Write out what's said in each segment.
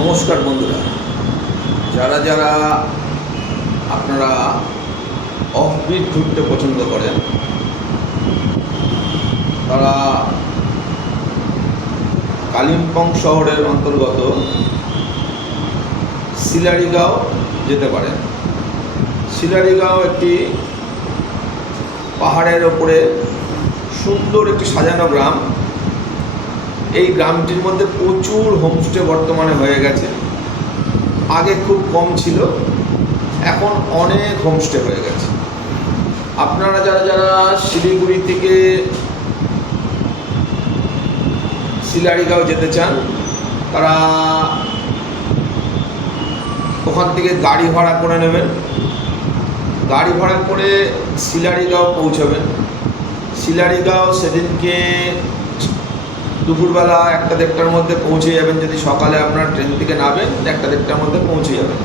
নমস্কার বন্ধুরা, যারা যারা আপনারা অফবিট ঘুরতে পছন্দ করেন তারা কালিম্পং শহরের অন্তর্গত শিলারিগাঁও যেতে পারেন। শিলারিগাঁও একটি পাহাড়ের ওপরে সুন্দর একটি সাজানো গ্রাম। এই গ্রামটির মধ্যে প্রচুর হোমস্টে বর্তমানে হয়ে গেছে। আগে খুব কম ছিল, এখন অনেক হোমস্টে হয়ে গেছে। আপনারা যারা যারা শিলিগুড়ি থেকে শিলারিগাঁও যেতে চান তারা ওখান থেকে গাড়ি ভাড়া করে নেবেন। গাড়ি ভাড়া করে শিলারিগাঁও পৌঁছাবেন। শিলারিগাঁও সেদিনকে দুপুরবেলা 1-1:30টার মধ্যে পৌঁছে যাবেন। যদি সকালে আপনার ট্রেন থেকে নামেন 1-1:30টার মধ্যে পৌঁছে যাবেন।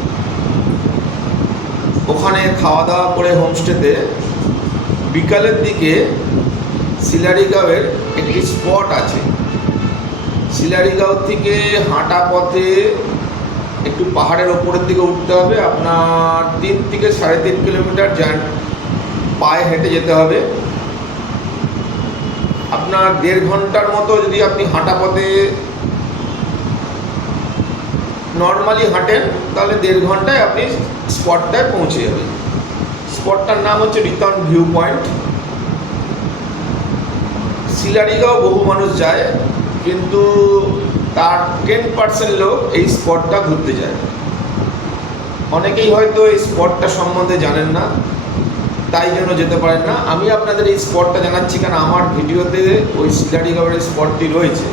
ওখানে খাওয়া দাওয়া করে হোমস্টেতে বিকালের দিকে শিলারিগাঁওয়ের একটি স্পট আছে। শিলারিগাঁও থেকে হাঁটা পথে একটু পাহাড়ের ওপরের দিকে উঠতে হবে। আপনার 3 থেকে 3.5 কিলোমিটার পায়ে হেঁটে যেতে হবে। আপনার 1.5 ঘন্টার মতো যদি আপনি হাঁটা পথে নর্মালি হাঁটেন তাহলে 1.5 ঘন্টায় আপনি স্পটটায় পৌঁছে যাবেন। স্পটটার নাম হচ্ছে রিটার্ন ভিউ পয়েন্ট। শিলারিগাঁও বহু মানুষ যায়, কিন্তু তার 10% লোক এই স্পটটা ঘুরতে যায়। অনেকেই হয়তো এই স্পটটা সম্বন্ধে জানেন না, তাই জন্য যেতে পারেন না। আমি আপনাদের এই স্পটটা জানাচ্ছি কারণ আমার ভিডিওতে ওই শিলারিগাঁওয়ের স্পটটি রয়েছে।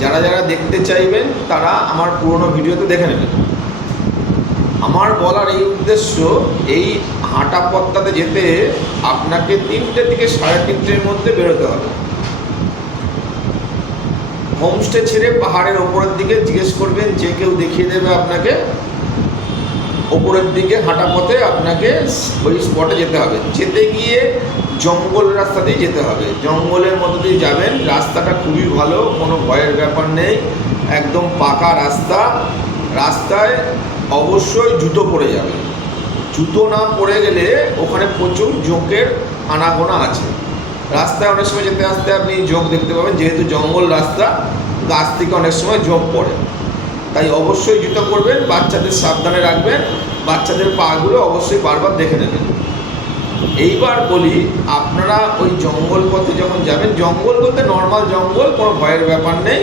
যারা যারা দেখতে চাইবেন তারা আমার পুরনো ভিডিওতে দেখে নেবেন। আমার বলার এই উদ্দেশ্য, এই হাঁটা পথটাতে যেতে আপনাকে 3টে থেকে 3:30টার মধ্যে বেরোতে হবে। হোমস্টে ছেড়ে পাহাড়ের ওপরের দিকে জিজ্ঞেস করবেন, যে কেউ দেখিয়ে দেবে আপনাকে। ওপরের দিকে হাঁটা পথে আপনাকে ওই স্পটে যেতে হবে। যেতে গিয়ে জঙ্গল রাস্তা দিয়ে যেতে হবে। জঙ্গলের মধ্যে দিয়ে যাবেন। রাস্তাটা খুবই ভালো, কোনো ভয়ের ব্যাপার নেই, একদম পাকা রাস্তা। রাস্তায় অবশ্যই জুতো পরে যাবে। জুতো না পরে গেলে ওখানে প্রচুর জোঁকের আনাগোনা আছে। রাস্তায় অনেক সময় যেতে আসতে আপনি জোঁক দেখতে পাবেন, যেহেতু জঙ্গল রাস্তা, গাছ থেকে অনেক সময় জোঁক পড়ে। তাই অবশ্যই জুতো পরবেন। বাচ্চাদের সাবধানে রাখবেন। বাচ্চাদের পাগুলো অবশ্যই বারবার দেখে নেবেন। এইবার বলি, আপনারা ওই জঙ্গল পথে যখন যাবেন, জঙ্গল বলতে নর্মাল জঙ্গল, কোনো ভয়ের ব্যাপার নেই,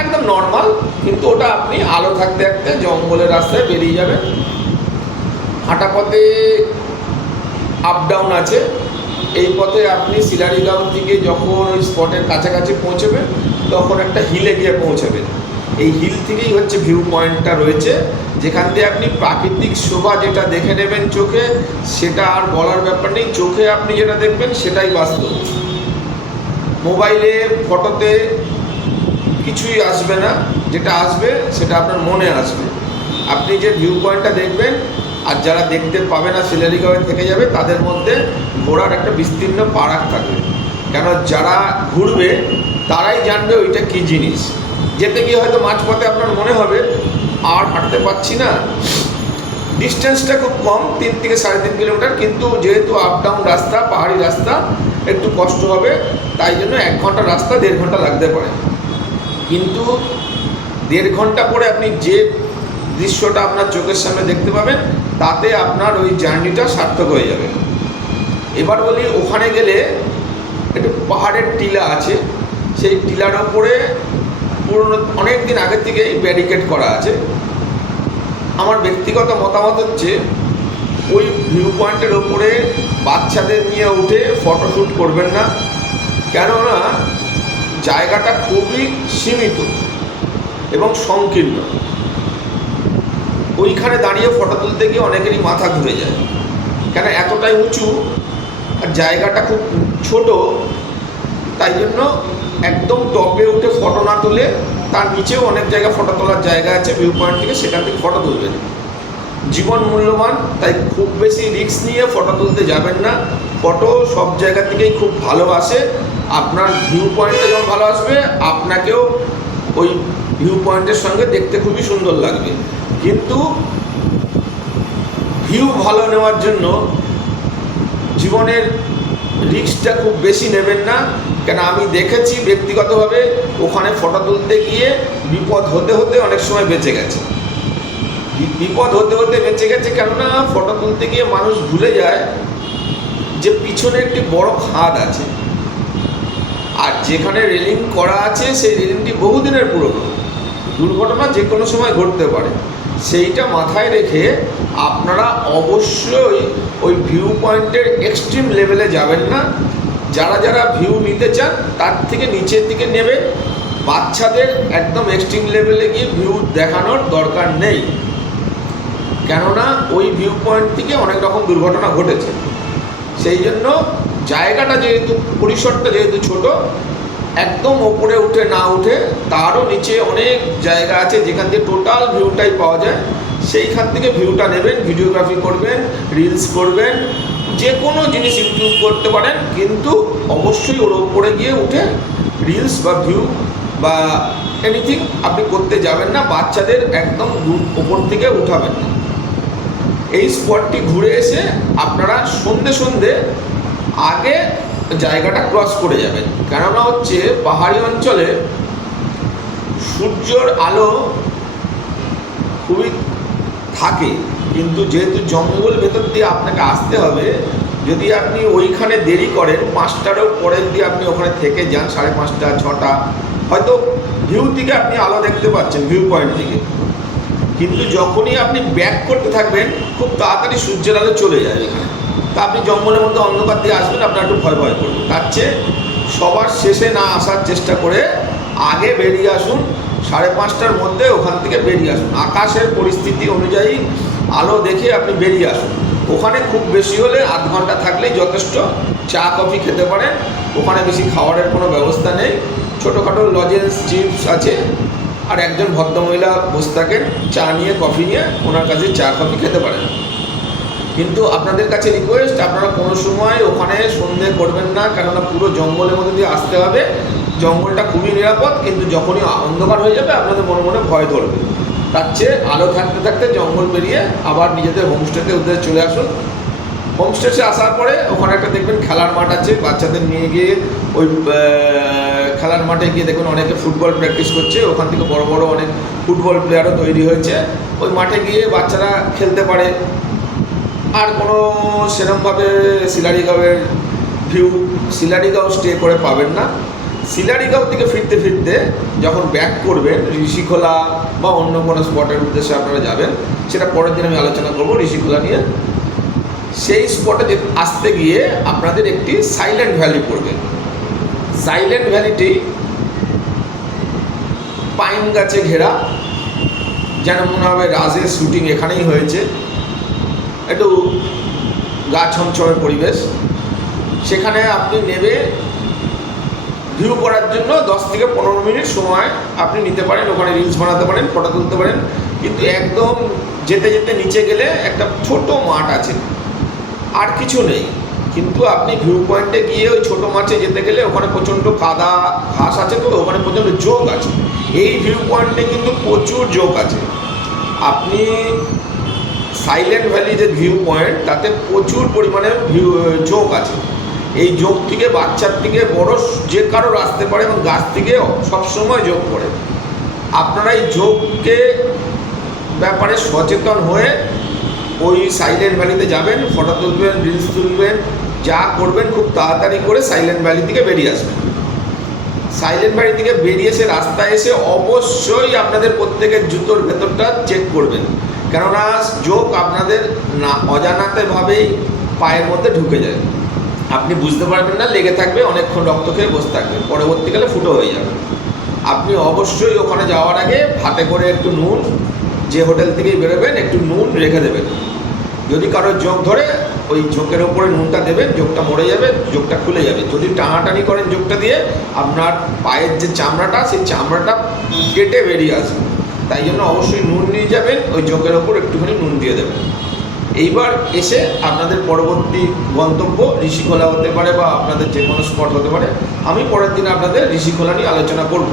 একদম নর্মাল। কিন্তু ওটা আপনি আলো থাকতে থাকতে জঙ্গলের রাস্তায় বেরিয়ে যাবেন। হাঁটা পথে আপ ডাউন আছে। এই পথে আপনি শিলারিগাঁও থেকে যখন ওই স্পটের কাছাকাছি পৌঁছবেন তখন একটা হিলে গিয়ে পৌঁছাবেন। এই হিল থেকেই হচ্ছে ভিউ পয়েন্টটা রয়েছে, যেখান দিয়ে আপনি প্রাকৃতিক শোভা যেটা দেখে নেবেন চোখে, সেটা আর বলার ব্যাপার নেই। চোখে আপনি যেটা দেখবেন সেটাই বাস্তব। মোবাইলে ফটোতে কিছুই আসবে না, যেটা আসবে সেটা আপনার মনে আসবে। আপনি যে ভিউ পয়েন্টটা দেখবেন, আর যারা দেখতে পাবে না শিলারিগাঁওয়ে থেকে যাবে, তাদের মধ্যে ঘোরার একটা বিস্তীর্ণ পারাক থাকবে। কেন, যারা ঘুরবে তারাই জানবে ওইটা কী জিনিস। যেতে গিয়ে হয়তো মাঝপথে আপনার মনে হবে আর হাঁটতে পারছি না। ডিস্টেন্সটা খুব কম, 3 থেকে 3.5 কিলোমিটার, কিন্তু যেহেতু আপ ডাউন রাস্তা, পাহাড়ি রাস্তা, একটু কষ্ট হবে। তাই জন্য 1 ঘন্টা রাস্তা 1.5 ঘন্টা লাগতে পারে। কিন্তু 1.5 ঘন্টা পরে আপনি যে দৃশ্যটা আপনার চোখের সামনে দেখতে পাবেন, তাতে আপনার ওই জার্নিটা সার্থক হয়ে যাবে। এবার বলি, ওখানে গেলে একটু পাহাড়ের টিলা আছে। সেই টিলার ওপরে পুরনো অনেক দিন আগের থেকেই ব্যারিকেড করা আছে। আমার ব্যক্তিগত মতামত হচ্ছে, ওই ভিউ পয়েন্টের ওপরে বাচ্চাদের নিয়ে উঠে ফটোশ্যুট করবেন না। কেননা জায়গাটা খুবই সীমিত এবং সংকীর্ণ। ওইখানে দাঁড়িয়ে ফটো তুলতে গিয়ে অনেকেরই মাথা ঘুরে যায়, কেন এতটাই উঁচু আর জায়গাটা খুব ছোট। তাই জন্য একদম টপে উঠে ফটো না তুলে তার নিচেও অনেক জায়গা ফটো তোলার জায়গা আছে ভিউ পয়েন্ট থেকে, সেখান থেকে ফটো তুলবেন। জীবন মূল্যবান, তাই খুব বেশি রিস্ক নিয়ে ফটো তুলতে যাবেন না। ফটো সব জায়গা থেকেই খুব ভালো আসে। আপনার ভিউ পয়েন্টটা যখন ভালো আসবে, আপনাকেও ওই ভিউ পয়েন্টের সঙ্গে দেখতে খুবই সুন্দর লাগবে। কিন্তু ভিউ ভালো নেওয়ার জন্য জীবনের রিস্কটা খুব বেশি নেবেন না, কেন আমি দেখেছি ব্যক্তিগতভাবে ওখানে ফটো তুলতে গিয়ে বিপদ হতে হতে অনেক সময় বেঁচে গেছে। বিপদ হতে হতে বেঁচে গেছে কেননা ফটো তুলতে গিয়ে মানুষ ভুলে যায় যে পিছনে একটি বড় খাদ আছে, আর যেখানে রেলিং করা আছে সেই রেলিংটি বহুদিনের পুরনো, দুর্ঘটনা যে কোনো সময় ঘটতে পারে। সেইটা মাথায় রেখে আপনারা অবশ্যই ওই ভিউ পয়েন্টের এক্সট্রিম লেভেলে যাবেন না। যারা যারা ভিউ নিতে চান তার থেকে নিচের দিকে নেবেন। বাচ্চাদের একদম এক্সট্রিম লেভেলে গিয়ে ভিউ দেখানোর দরকার নেই, কেননা ওই ভিউ পয়েন্ট থেকে অনেক রকম দুর্ঘটনা ঘটেছে। সেই জন্য জায়গাটা যেহেতু পরিসরটা যেহেতু ছোট, একদম ওপরে উঠে না উঠে তারও নিচে অনেক জায়গা আছে যেখান থেকে টোটাল ভিউটাই পাওয়া যায়। সেইখান থেকে ভিউটা নেবেন, ভিডিওগ্রাফি করবেন, রিলস করবেন, যে কোনো জিনিস ইউটিউব করতে পারেন, কিন্তু অবশ্যই ওর ওপরে গিয়ে উঠে রিলস বা ভিউ বা এনিথিং আপনি করতে যাবেন না। বাচ্চাদের একদম ওপর থেকে উঠাবেন না। এই স্পটটি ঘুরে এসে আপনারা সন্ধে সন্ধে আগে জায়গাটা ক্রস করে যাবেন, কেননা হচ্ছে পাহাড়ি অঞ্চলে সূর্যর আলো খুবই থাকে, কিন্তু যেহেতু জঙ্গল ভেতর দিয়ে আপনাকে আসতে হবে, যদি আপনি ওইখানে দেরি করেন 5টারও পরের দিয়ে আপনি ওখানে থেকে যান 5:30 6টা, হয়তো ভিউ থেকে আপনি আলো দেখতে পাচ্ছেন ভিউ পয়েন্ট থেকে, কিন্তু যখনই আপনি ব্যাক করতে থাকবেন খুব তাড়াতাড়ি সূর্যের আলো চলে যায় এখানে। তা আপনি জঙ্গলের মধ্যে অন্ধকার দিয়ে আসবেন, আপনার একটু ভয় ভয় করবেন। তার চেয়ে সবার শেষে না আসার চেষ্টা করে আগে বেরিয়ে আসুন, 5:30টার মধ্যে ওখান থেকে বেরিয়ে আসুন। আকাশের পরিস্থিতি অনুযায়ী আলো দেখে আপনি বেরিয়ে আসুন। ওখানে খুব বেশি হলে আধ ঘন্টা থাকলেই যথেষ্ট। চা কফি খেতে পারেন, ওখানে বেশি খাবারের কোনো ব্যবস্থা নেই। ছোটোখাটো লজেন্স চিপস আছে, আর একজন ভদ্রমহিলা বসে থাকেন চা নিয়ে কফি নিয়ে, ওনার কাছে চা কফি খেতে পারেন। কিন্তু আপনাদের কাছে রিকোয়েস্ট, আপনারা কোনো সময় ওখানে সন্ধে করবেন না, কেননা পুরো জঙ্গলের মধ্যে দিয়ে আসতে হবে। জঙ্গলটা খুবই নিরাপদ, কিন্তু যখনই অন্ধকার হয়ে যাবে আপনাদের মনে মনে ভয় ধরবে। তার চেয়ে আলো থাকতে থাকতে জঙ্গল পেরিয়ে আবার নিজেদের হোমস্টেতে উদ্দেশ্যে চলে আসুন। হোমস্টেতে আসার পরে ওখানে একটা দেখবেন খেলার মাঠ আছে, বাচ্চাদের নিয়ে গিয়ে ওই খেলার মাঠে গিয়ে দেখুন অনেকে ফুটবল প্র্যাকটিস করছে, ওখান থেকে বড় বড় অনেক ফুটবল প্লেয়ারও তৈরি হয়েছে। ওই মাঠে গিয়ে বাচ্চারা খেলতে পারে। আর কোনো সেরকমভাবে শিলারিগাঁওয়ের ভিউ, শিলারিগাঁও স্টে করে পাবেন না। শিলারিগাঁও থেকে ফিরতে ফিরতে যখন ব্যাক করবেন ঋষিখোলা বা অন্য কোনো স্পটের উদ্দেশ্যে আপনারা যাবেন, সেটা পরের দিন আমি আলোচনা করবো ঋষিখোলা নিয়ে। সেই স্পটে আসতে গিয়ে আপনাদের একটি সাইলেন্ট ভ্যালি পড়বে। সাইলেন্ট ভ্যালিটি পাইন গাছে ঘেরা, যেন মনে হবে রাজের শুটিং এখানেই হয়েছে। একটু গা ছমছমে পরিবেশ। সেখানে আপনি নেবে ভিউ করার জন্য 10 থেকে 15 মিনিট সময় আপনি নিতে পারেন। ওখানে রিলস বানাতে পারেন, ফটো তুলতে পারেন। কিন্তু একদম যেতে যেতে নিচে গেলে একটা ছোট মাঠ আছে, আর কিছু নেই। কিন্তু আপনি ভিউ পয়েন্টে গিয়ে ওই ছোটো মাঠে যেতে গেলে ওখানে প্রচণ্ড কাদা ঘাস আছে, তো ওখানে প্রচণ্ড জোক আছে। এই ভিউ পয়েন্টে কিন্তু প্রচুর জোক আছে। আপনি সাইলেন্ট ভ্যালি যে ভিউ পয়েন্ট, তাতে প্রচুর পরিমাণে জোক আছে। এই জোক থেকে বাচ্চার থেকে বড় যে কারোর আসতে পারে, এবং গাছ থেকে সবসময় জোক পড়ে। আপনারা এই জোককে ব্যাপারে সচেতন হয়ে ওই সাইলেন্ট ভ্যালিতে যাবেন, ফটো তুলবেন, রিলস তুলবেন, যা করবেন খুব তাড়াতাড়ি করে সাইলেন্ট ভ্যালি থেকে বেরিয়ে আসবেন। সাইলেন্ট ভ্যালি থেকে বেরিয়ে এসে রাস্তায় এসে অবশ্যই আপনাদের প্রত্যেকের জুতোর ভেতরটা চেক করবেন, কেননা জোক আপনাদের না অজানাতেভাবেই পায়ের মধ্যে ঢুকে যায়। আপনি বুঝতে পারবেন না, লেগে থাকবে, অনেকক্ষণ রক্ত খেয়ে বসে থাকবে, পরবর্তীকালে ফুটো হয়ে যাবে। আপনি অবশ্যই ওখানে যাওয়ার আগে হাতে করে একটু নুন, যে হোটেল থেকেই বেরোবেন একটু নুন রেখে দেবেন। যদি কারোর জোক ধরে ওই জোকের ওপরে নুনটা দেবেন, জোকটা মরে যাবে, জোকটা খুলে যাবে। যদি টানাটানি করেন জোকটা দিয়ে, আপনার পায়ের যে চামড়াটা, সেই চামড়াটা কেটে বেরিয়ে আসবে। তাই জন্য অবশ্যই নুন নিয়ে যাবেন, ওই জোকের ওপর একটুখানি নুন দিয়ে দেবেন। এইবার এসে আপনাদের পরবর্তী গন্তব্য ঋষিখোলা হতে পারে, বা আপনাদের যে কোনো স্পট হতে পারে। আমি পরের দিন আপনাদের ঋষিখোলা নিয়ে আলোচনা করব।